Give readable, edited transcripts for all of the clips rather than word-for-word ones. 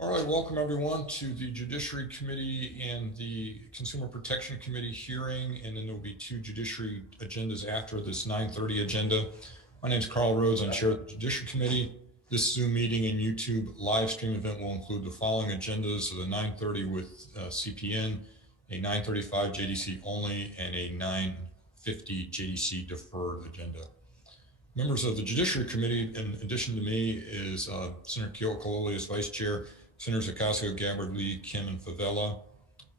All right, welcome everyone to the Judiciary Committee and the Consumer Protection Committee hearing, and then there'll be two judiciary agendas after this 9:30 agenda. My name is Carl Rhodes. I'm chair of the Judiciary Committee. This Zoom meeting and YouTube live stream event will include the following agendas: the 9:30 with CPN, a 9:35 JDC only, and a 9:50 JDC deferred agenda. Members of the Judiciary Committee, in addition to me, is Senator Keokalole as Vice Chair, Senators Ocasio, Gabbard, Lee, Kim, and Favela.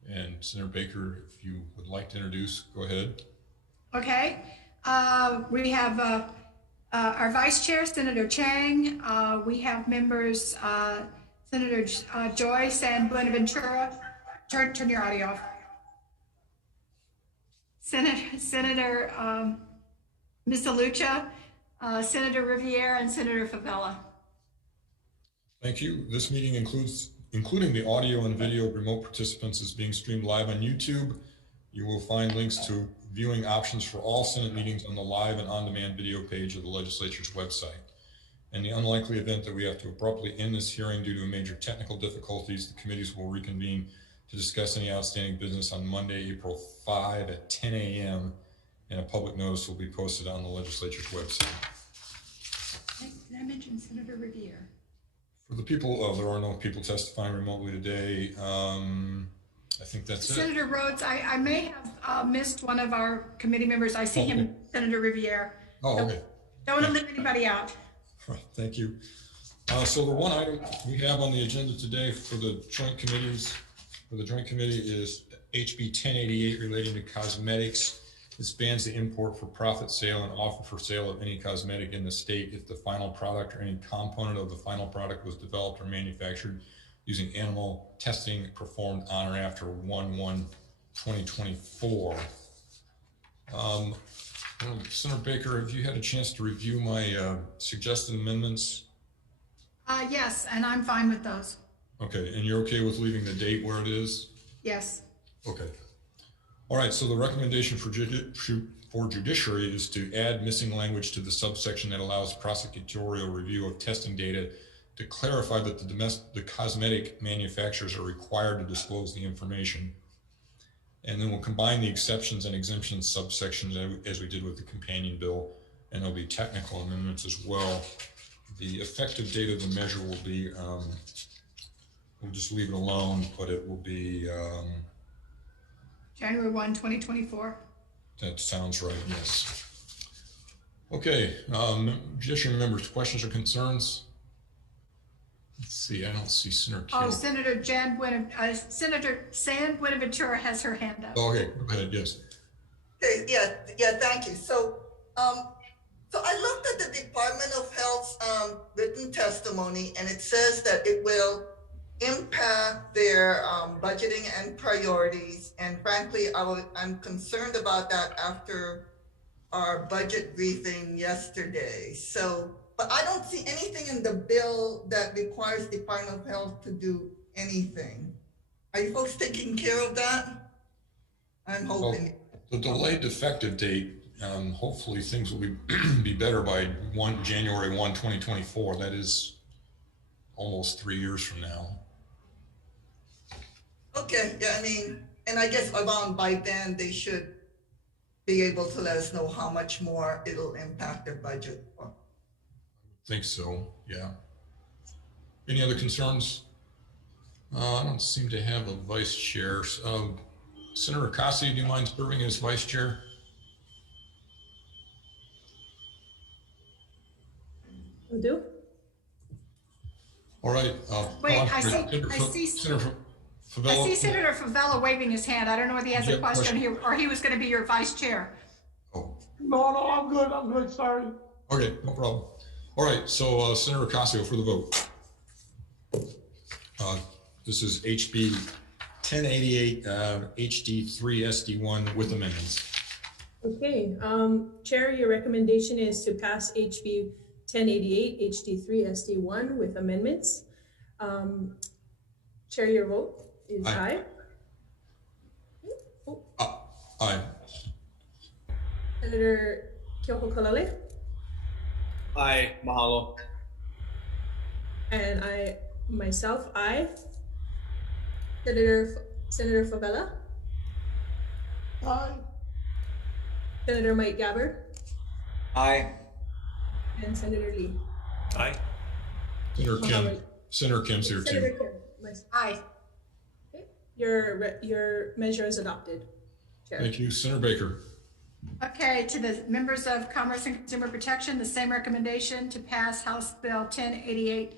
And Senator Baker, if you would like to introduce, go ahead. Okay. We have our Vice Chair, Senator Chang. We have members, Senator Joyce and Buenaventura. Turn your audio off. Senator Misalucha, Senator Riviere, and Senator Favela. Thank you. This meeting including the audio and video of remote participants, is being streamed live on YouTube. You will find links to viewing options for all Senate meetings on the live and on-demand video page of the legislature's website. In the unlikely event that we have to abruptly end this hearing due to major technical difficulties, the committees will reconvene to discuss any outstanding business on Monday, April 5 at 10 a.m. and a public notice will be posted on the legislature's website. Did I mention Senator Riviere? For the people, there are no people testifying remotely today. I think that's Senator Rhodes, I may have missed one of our committee members. I see him, Senator Riviere. Oh, okay. Don't want to leave anybody out. All right, thank you. So the one item we have on the agenda today for the joint committees, for the joint committee, is HB 1088 relating to cosmetics. This bans the import for profit sale and offer for sale of any cosmetic in the state if the final product or any component of the final product was developed or manufactured using animal testing performed on or after 1/1/2024. Senator Baker, have you had a chance to review my suggested amendments? Yes, and I'm fine with those. Okay, and you're okay with leaving the date where it is? Yes. Okay. All right, so the recommendation for judiciary is to add missing language to the subsection that allows prosecutorial review of testing data to clarify that the cosmetic manufacturers are required to disclose the information. And then we'll combine the exceptions and exemptions subsections as we did with the companion bill, and there'll be technical amendments as well. The effective date of the measure will be, we'll just leave it alone, but it will be January 1, 2024. That sounds right, yes. Okay, judiciary members, questions or concerns? Let's see, I don't see Senator Keel. Oh, Senator Senator San Buenaventura has her hand up. Oh, okay, go ahead, yes. Okay, yeah, thank you. So I looked at the Department of Health's written testimony, and it says that it will impact their budgeting and priorities. And frankly, I'm concerned about that after our budget briefing yesterday. So, but I don't see anything in the bill that requires Department of Health to do anything. Are you folks taking care of that? I'm hoping. Well, the delayed effective date, hopefully things will be better by January 1, 2024. That is almost 3 years from now. Okay, yeah, I mean, and I guess around by then they should be able to let us know how much more it'll impact their budget. I think so, yeah. Any other concerns? I don't seem to have a vice chair. Senator Ocasio, do you mind serving as vice chair? I do. All right. Wait, I see Senator Favela waving his hand. I don't know whether he has a question here or he was going to be your vice chair. Oh. No, I'm good, sorry. Okay, no problem. All right, so Senator Ocasio for the vote. This is HB 1088 HD3 SD1 with amendments. Okay, Chair, your recommendation is to pass HB 1088 HD3 SD1 with amendments. Chair, your vote is aye. Aye. Senator Keokalole? Aye, mahalo. And I myself, aye. Senator Favela, Aye. Senator Mike Gabbard, Aye. and Senator Lee. Aye. Senator Kim's here Senator too. Kim, Aye. your measure is adopted, Chair. Thank you. Senator Baker. Okay, to the members of Commerce and Consumer Protection, the same recommendation to pass House Bill 1088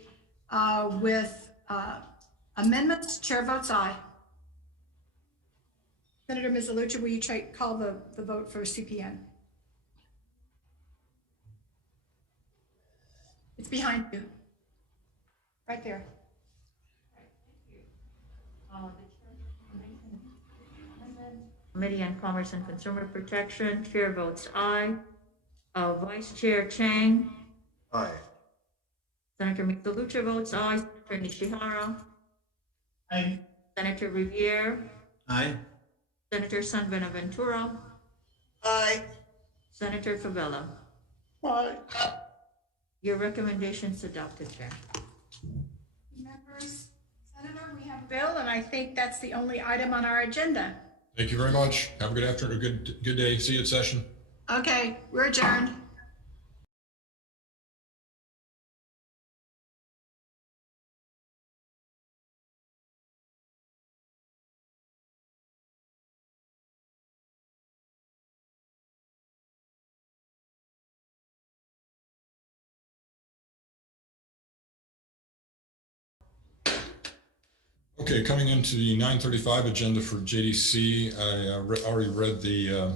with amendments. Chair votes aye. Senator Misalucha, will you call the vote for CPN? It's behind you. Right there. Committee on Commerce and Consumer Protection, Chair votes aye. Vice Chair Chang, Aye. Senator Misalucha votes aye. Senator Nishihara, Aye. Senator Riviere, Aye. Senator San Buenaventura, Aye. Senator Favela. Aye. Your recommendation is adopted, Chair. Members, Senator, we have a bill, and I think that's the only item on our agenda. Thank you very much. Have a good afternoon, good day. See you at session. Okay, we're adjourned. Okay, coming into the 9:35 agenda for JDC, I already read the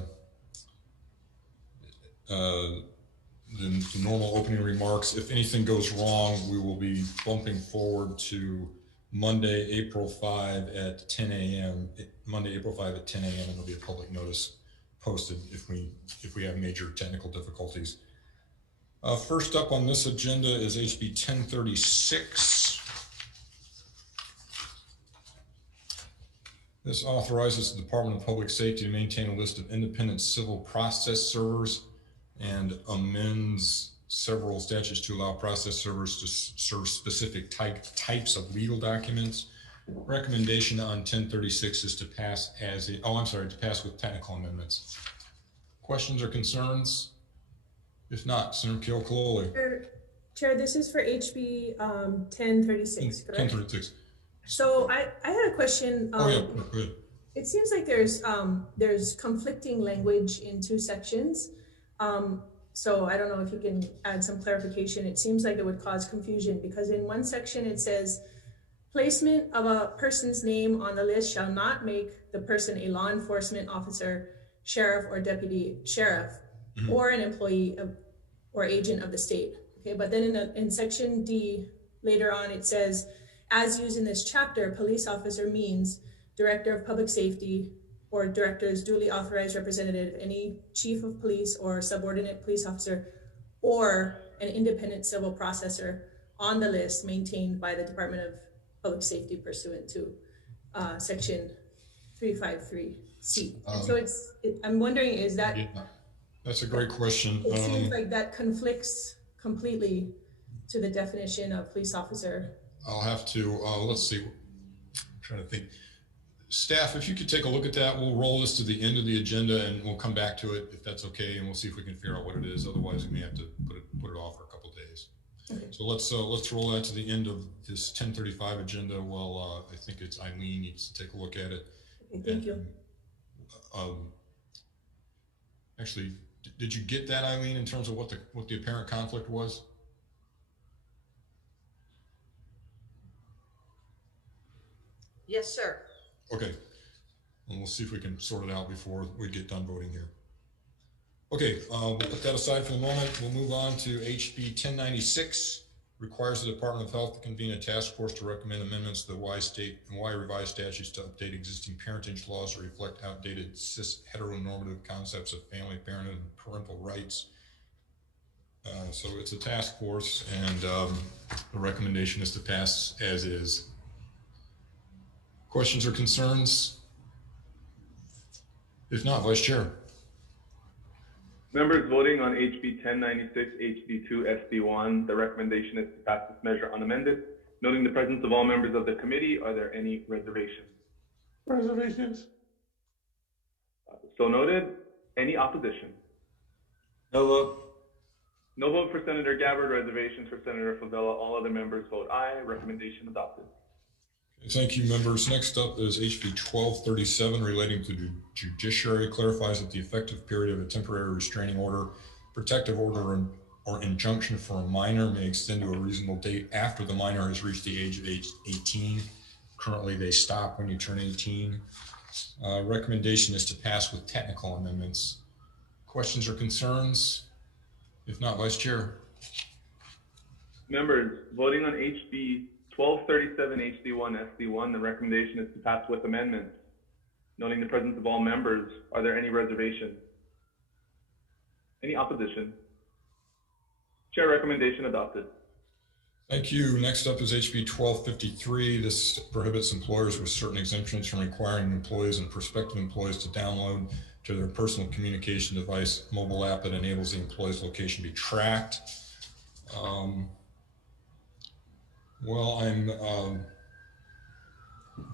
normal opening remarks. If anything goes wrong, we will be bumping forward to Monday, April 5 at 10 a.m. Monday, April 5 at 10 a.m. and there'll be a public notice posted if we have major technical difficulties. First up on this agenda is HB 1036. This authorizes the Department of Public Safety to maintain a list of independent civil process servers and amends several statutes to allow process servers to serve specific types of legal documents. Recommendation on 1036 is to pass to pass with technical amendments. Questions or concerns? If not, Senator Keough-Kilolo. Chair, this is for HB 1036, correct? 1036. So I had a question. Oh yeah, good. It seems like there's conflicting language in two sections. So I don't know if you can add some clarification. It seems like it would cause confusion because in one section it says placement of a person's name on the list shall not make the person a law enforcement officer, sheriff or deputy sheriff, or an employee or agent of the state. Okay, but then in section D later on it says, as used in this chapter, police officer means director of public safety or director's duly authorized representative, any chief of police or subordinate police officer, or an independent civil processor on the list maintained by the Department of Public Safety pursuant to section 353C. So I'm wondering, is that? Yeah, that's a great question. It seems like that conflicts completely to the definition of police officer. I'll have to, let's see, I'm trying to think. Staff, if you could take a look at that, we'll roll this to the end of the agenda and we'll come back to it if that's okay, and we'll see if we can figure out what it is. Otherwise, we may have to put it off for a couple of days. Okay. So let's roll that to the end of this 1035 agenda. Well, I think it's Eileen needs to take a look at it. Okay, thank you. Actually, did you get that, Eileen, in terms of what the apparent conflict was? Yes, sir. Okay, and we'll see if we can sort it out before we get done voting here. Okay, we'll put that aside for the moment. We'll move on to HB 1096. Requires the Department of Health to convene a task force to recommend amendments to the Y state and Y revised statutes to update existing parentage laws to reflect outdated cis heteronormative concepts of family, parenthood, and parental rights. So it's a task force, and the recommendation is to pass as is. Questions or concerns? If not, Vice Chair. Members voting on HB 1096, HD2, SD1, the recommendation is to pass this measure unamended. Noting the presence of all members of the committee, are there any reservations? Reservations? So noted. Any opposition? No vote. No vote for Senator Gabbard, reservations for Senator Favela. All other members vote aye. Recommendation adopted. Thank you, members. Next up is HB 1237 relating to the judiciary. Clarifies that the effective period of a temporary restraining order, protective order, or injunction for a minor may extend to a reasonable date after the minor has reached the age of 18. Currently, they stop when you turn 18. Recommendation is to pass with technical amendments. Questions or concerns? If not, Vice Chair. Members, voting on HB 1237 HD1 SD1, the recommendation is to pass with amendments. Noting the presence of all members, are there any reservations? Any opposition? Chair, recommendation adopted. Thank you. Next up is HB 1253. This prohibits employers with certain exemptions from requiring employees and prospective employees to download to their personal communication device mobile app that enables the employee's location to be tracked. Well, I'm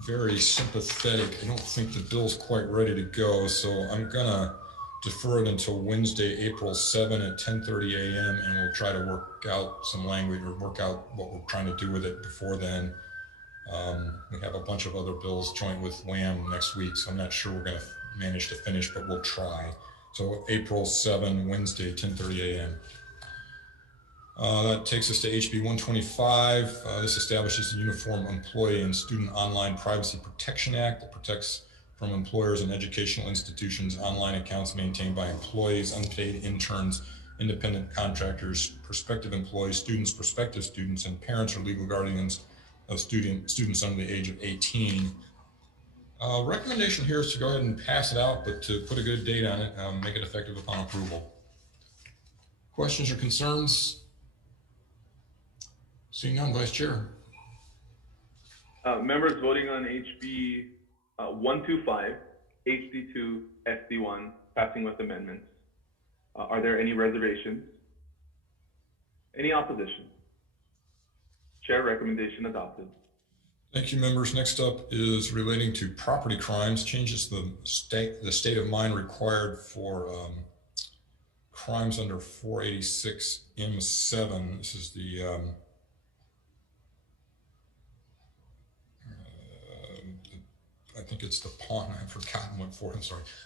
very sympathetic. I don't think the bill's quite ready to go, so I'm gonna defer it until Wednesday, April 7 at 10:30 a.m. and we'll try to work out some language or work out what we're trying to do with it before then. We have a bunch of other bills joint with WHAM next week, so I'm not sure we're gonna manage to finish, but we'll try. So April 7, Wednesday, 10:30 a.m. That takes us to HB 125. This establishes the Uniform Employee and Student Online Privacy Protection Act that protects from employers and educational institutions online accounts maintained by employees, unpaid interns, independent contractors, prospective employees, students, prospective students, and parents or legal guardians of students under the age of 18. Recommendation here is to go ahead and pass it out, but to put a good date on it, make it effective upon approval. Questions or concerns? Seeing none, Vice Chair. Members voting on HB 125, HD2, SD1, passing with amendments. Are there any reservations? Any opposition? Chair, recommendation adopted. Thank you, members. Next up is relating to property crimes, changes the state of mind required for crimes under 486 M7. This is the I think it's the pawn. I've forgotten what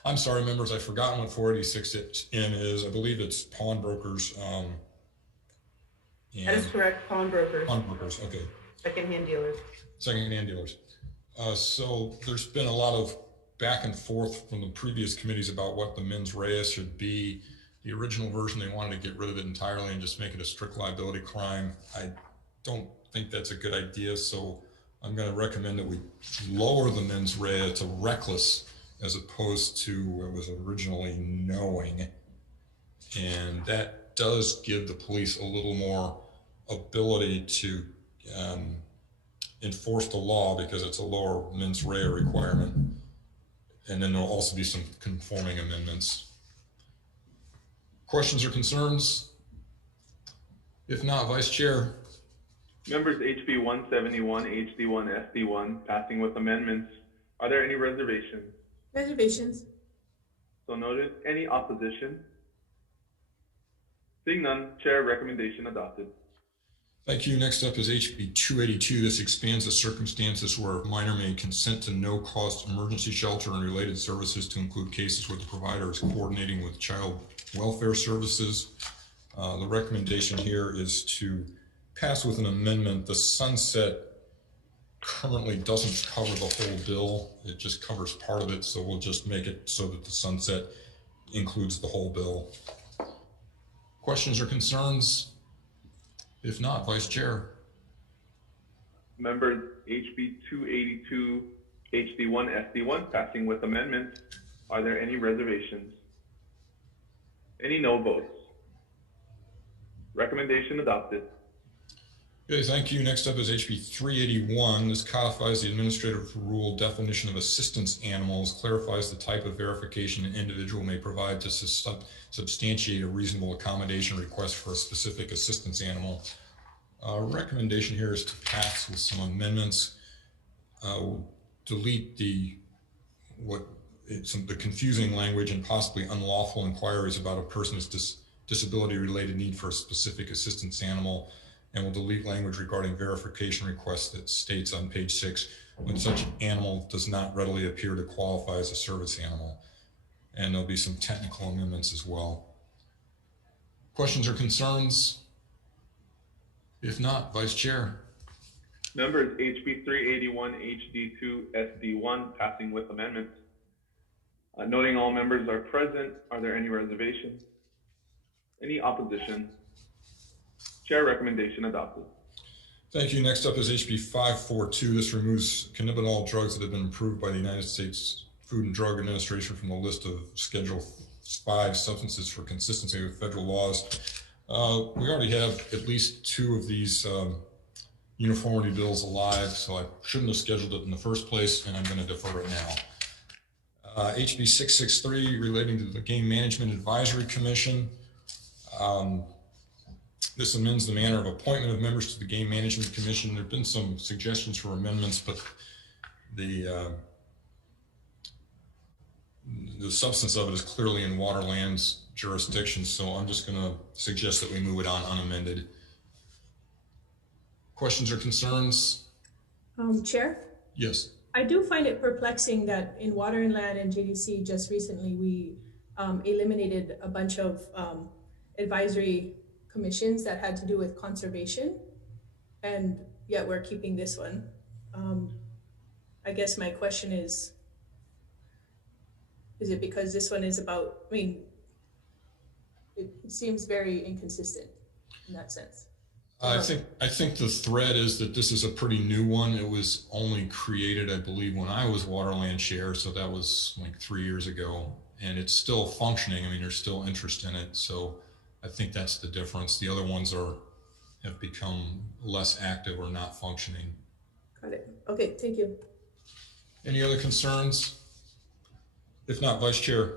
I'm sorry, members. I've forgotten what 486 M is. I believe it's pawnbrokers. That is correct, pawnbrokers, Pawnbrokers, okay. secondhand dealers. Secondhand dealers. So there's been a lot of back and forth from the previous committees about what the mens rea should be. The original version, they wanted to get rid of it entirely and just make it a strict liability crime. I don't think that's a good idea, so I'm going to recommend that we lower the mens rea to reckless as opposed to what was originally knowing. And that does give the police a little more ability to enforce the law because it's a lower mens rea requirement. And then there'll also be some conforming amendments. Questions or concerns? If not, Vice Chair. Members, HB 171, HD1, SD1, passing with amendments. Are there any reservations? Reservations? So noted. Any opposition? Seeing none, Chair, recommendation adopted. Thank you. Next up is HB 282. This expands the circumstances where a minor may consent to no-cost emergency shelter and related services to include cases where the provider is coordinating with child welfare services. The recommendation here is to pass with an amendment. The sunset currently doesn't cover the whole bill. It just covers part of it. So we'll just make it so that the sunset includes the whole bill. Questions or concerns? If not, Vice Chair. Members, HB 282, HD1, SD1, passing with amendments. Are there any reservations? Any no votes? Recommendation adopted. Okay, thank you. Next up is HB 381. This codifies the administrative rule definition of assistance animals, clarifies the type of verification an individual may provide to substantiate a reasonable accommodation request for a specific assistance animal. Recommendation here is to pass with some amendments. Delete the confusing language and possibly unlawful inquiries about a person's disability-related need for a specific assistance animal, and will delete language regarding verification requests that states on page 6 when such animal does not readily appear to qualify as a service animal. And there'll be some technical amendments as well. Questions or concerns? If not, Vice Chair. Members, HB 381 HD2 SD1 passing with amendments. Noting all members are present, are there any reservations? Any opposition? Chair recommendation adopted. Thank you. Next up is HB 542. This removes cannabinol drugs that have been approved by the United States Food and Drug Administration from the list of Schedule 5 substances for consistency with federal laws. We already have at least 2 of these uniformity bills alive, so I shouldn't have scheduled it in the first place, and I'm going to defer it now. HB 663 relating to the Game Management Advisory Commission. This amends the manner of appointment of members to the Game Management Commission. There have been some suggestions for amendments, but the substance of it is clearly in Waterland's jurisdiction, so I'm just going to suggest that we move it on unamended. Questions or concerns? Chair? Yes. I do find it perplexing that in Water and Land and JDC just recently we eliminated a bunch of advisory commissions that had to do with conservation, and yet we're keeping this one. I guess my question is it because this one is about, I mean, it seems very inconsistent in that sense. I think the thread is that this is a pretty new one. It was only created, I believe, when I was Waterland Chair, so that was like 3 years ago, and it's still functioning. I mean, there's still interest in it, so I think that's the difference. The other ones have become less active or not functioning. Got it. Okay, thank you. Any other concerns? If not, Vice Chair.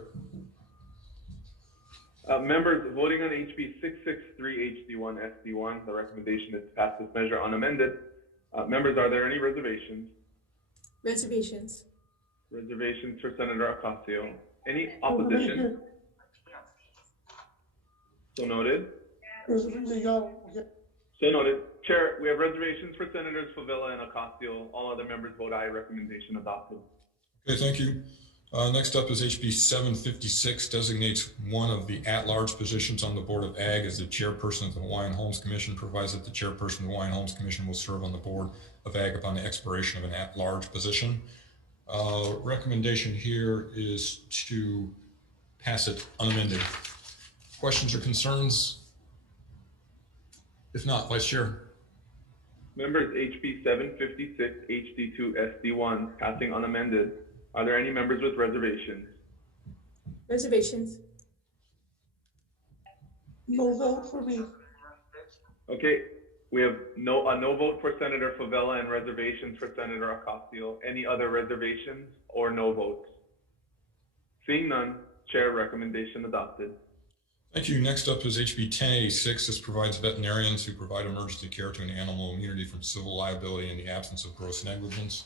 Members, voting on HB 663 HD1 SD1, the recommendation is to pass this measure unamended. Members, are there any reservations? Reservations. Reservations for Senator Ocasio. Any opposition? So noted. So noted. Chair, we have reservations for Senators Favilla and Ocasio. All other members vote aye. Recommendation adopted. Okay, thank you. Next up is HB 756, designates one of the at-large positions on the Board of Ag as the chairperson of the Hawaiian Homes Commission, provides that the chairperson of the Hawaiian Homes Commission will serve on the Board of Ag upon the expiration of an at-large position. Recommendation here is to pass it unamended. Questions or concerns? If not, Vice Chair. Members, HB 756 HD2 SD1 passing unamended. Are there any members with reservations? Reservations. No vote for me. Okay, we have no vote for Senator Favela and reservations for Senator Ocasio. Any other reservations or no votes? Seeing none, Chair, recommendation adopted. Thank you. Next up is HB 1086. This provides veterinarians who provide emergency care to an animal immunity from civil liability in the absence of gross negligence.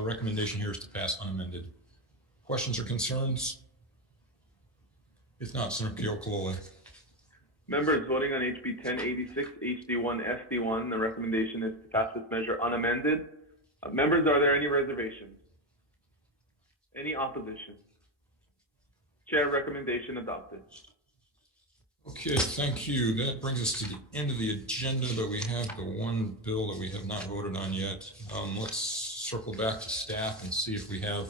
Recommendation here is to pass unamended. Questions or concerns? If not, Senator Keokalole. Members, voting on HB 1086 HD1 SD1, the recommendation is to pass this measure unamended. Members, are there any reservations? Any opposition? Chair, recommendation adopted. Okay, thank you. That brings us to the end of the agenda, but we have the one bill that we have not voted on yet. Let's circle back to staff and see if we have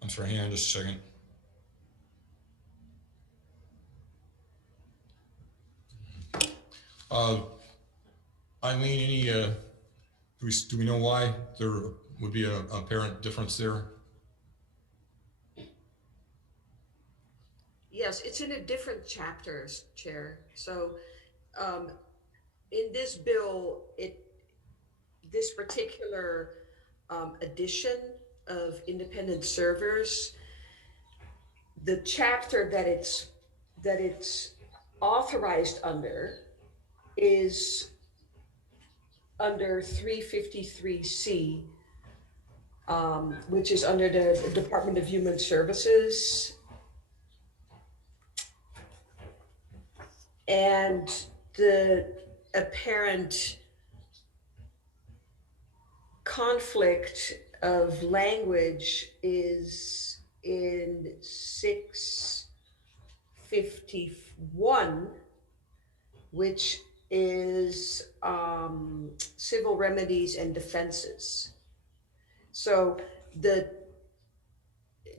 I'm sorry, hang on just a second. Eileen, any do we know why there would be an apparent difference there? Yes, it's in a different chapters, Chair. So in this bill, this particular addition of independent servers, the chapter that it's authorized under is under 353C, which is under the Department of Human Services. And the apparent conflict of language is in 651, which is civil remedies and defenses. So the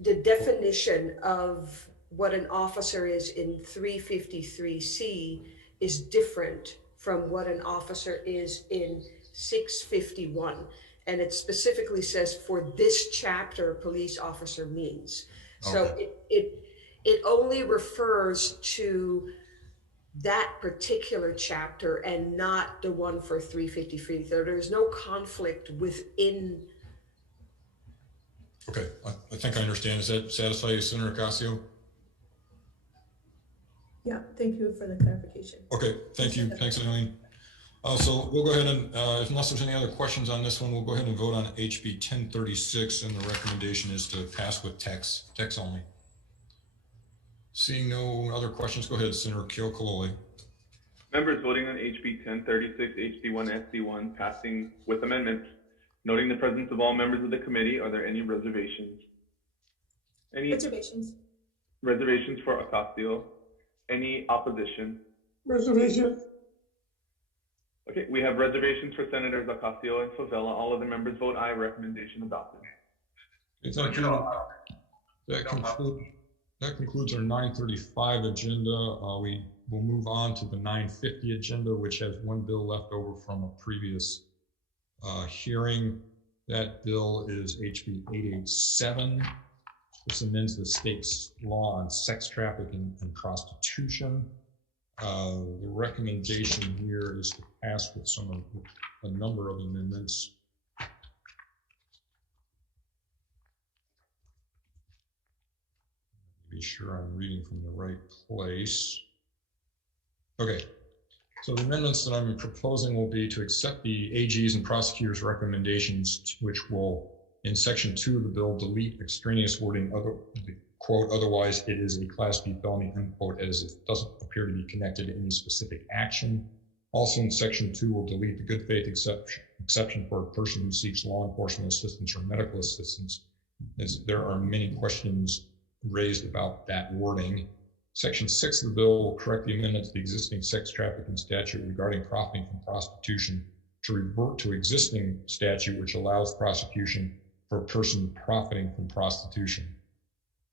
definition of what an officer is in 353C is different from what an officer is in 651. And it specifically says for this chapter, police officer means. So Okay. it only refers to that particular chapter and not the one for 353. So there's no conflict within. Okay, I think I understand. Does that satisfy you, Senator Ocasio? Yeah, thank you for the clarification. Okay, thank you. Thanks, Eileen. So we'll go ahead and, unless there's any other questions on this one, we'll go ahead and vote on HB 1036, and the recommendation is to pass with text only. Seeing no other questions, go ahead, Senator Keokalole. Members voting on HB 1036 HD1 SD1 passing with amendments. Noting the presence of all members of the committee, are there any reservations? Any Reservations. reservations for Ocasio? Any opposition? Reservation. Okay, we have reservations for Senators Ocasio and Favela. All other members vote aye. Recommendation adopted. That concludes our 935 agenda. We will move on to the 950 agenda, which has one bill left over from a previous hearing. That bill is HB 887. This amends the state's law on sex trafficking and prostitution. The recommendation here is to pass with a number of amendments. Be sure I'm reading from the right place. Okay, so the amendments that I'm proposing will be to accept the AG's and prosecutors' recommendations, which will, in section 2 of the bill, delete extraneous wording, quote, otherwise it is a class B felony, unquote, as it doesn't appear to be connected to any specific action. Also in section 2, we'll delete the good faith exception for a person who seeks law enforcement assistance or medical assistance, as there are many questions raised about that wording. Section 6 of the bill will correct the amendment to the existing sex trafficking statute regarding profiting from prostitution to revert to existing statute, which allows prosecution for a person profiting from prostitution.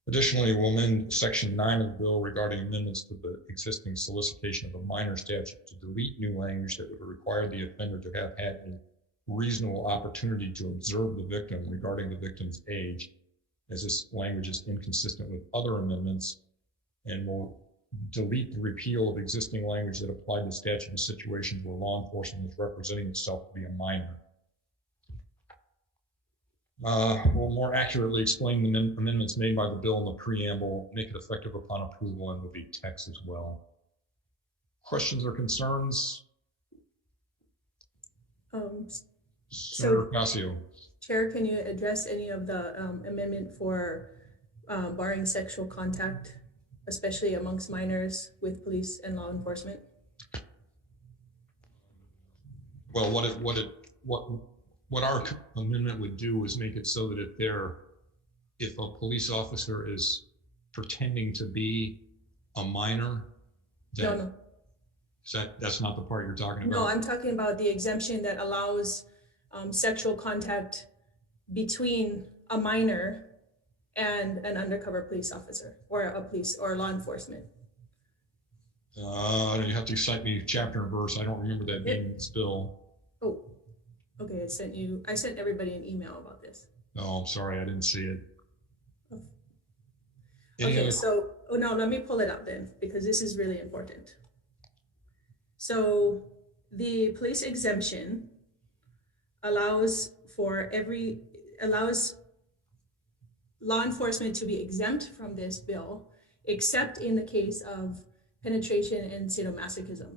Additionally, we'll amend section 9 of the bill regarding amendments to the existing solicitation of a minor statute to delete new language that would require the offender to have had a reasonable opportunity to observe the victim regarding the victim's age, as this language is inconsistent with other amendments, and will delete the repeal of existing language that applied to statute in situations where law enforcement is representing itself to be a minor. We'll more accurately explain the amendments made by the bill in the preamble, make it effective upon approval, and will be text as well. Questions or concerns? Senator Ocasio. Chair, can you address any of the amendment for barring sexual contact, especially amongst minors, with police and law enforcement? Well, what our amendment would do is make it so that if a police officer is pretending to be a minor, No. That's not the part you're talking about? No, I'm talking about the exemption that allows sexual contact between a minor and an undercover police officer or a police or law enforcement. You have to cite me chapter and verse. I don't remember that being in this bill. Oh, okay. I sent everybody an email about this. No, I'm sorry, I didn't see it. Okay, so, let me pull it up then, because this is really important. So the police exemption allows law enforcement to be exempt from this bill, except in the case of penetration and sadomasochism.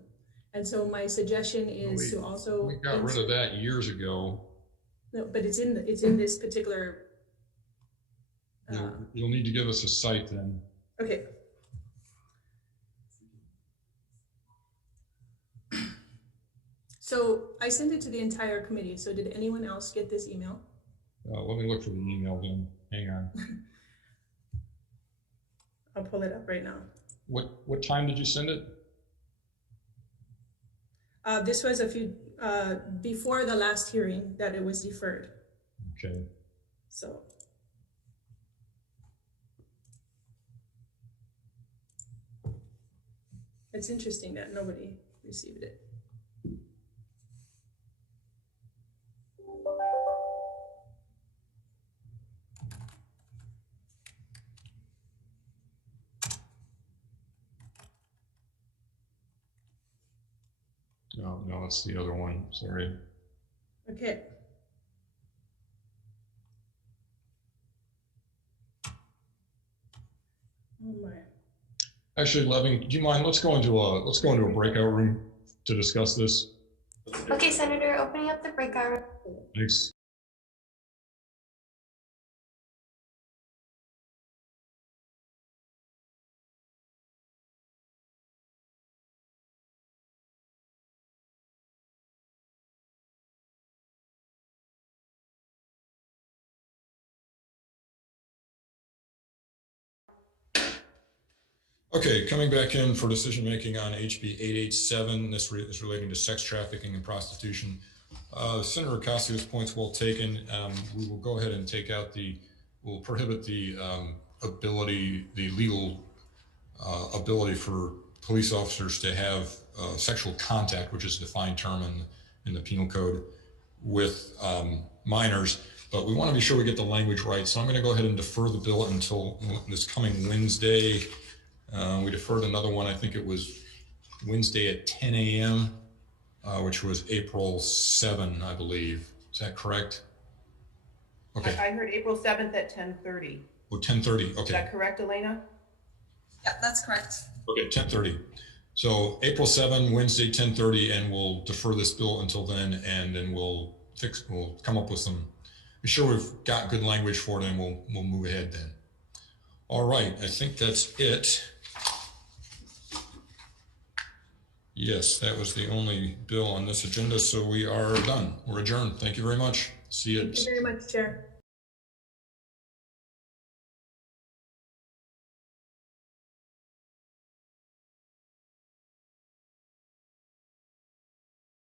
And so my suggestion is to also. We got rid of that years ago. No, but it's in this particular. You'll need to give us a site then. Okay. So I sent it to the entire committee. So did anyone else get this email? Let me look for the email then. Hang on. I'll pull it up right now. What time did you send it? This was a few before the last hearing that it was deferred. Okay. So. It's interesting that nobody received it. No, it's the other one. Sorry. Okay. Oh my. Actually, Levin, do you mind? Let's go into a breakout room to discuss this. Okay, Senator, opening up the breakout room. Thanks. Okay, coming back in for decision making on HB 887. This is relating to sex trafficking and prostitution. Senator Ocasio's point's well taken. We will go ahead and take out we'll prohibit the legal ability for police officers to have sexual contact, which is a defined term in the penal code, with minors. But we want to be sure we get the language right. So I'm going to go ahead and defer the bill until this coming Wednesday. We deferred another one. I think it was Wednesday at 10 a.m., which was April 7, I believe. Is that correct? Okay. I heard April 7th at 10:30. Oh, 10:30. Okay. Is that correct, Elena? Yeah, that's correct. Okay, 10:30. So April 7, Wednesday, 10:30, and we'll defer this bill until then, and then we'll come up with some. Be sure we've got good language for it, and we'll move ahead then. All right, I think that's it. Yes, that was the only bill on this agenda, so we are done. We're adjourned. Thank you very much. See you. Thank you very much, Chair.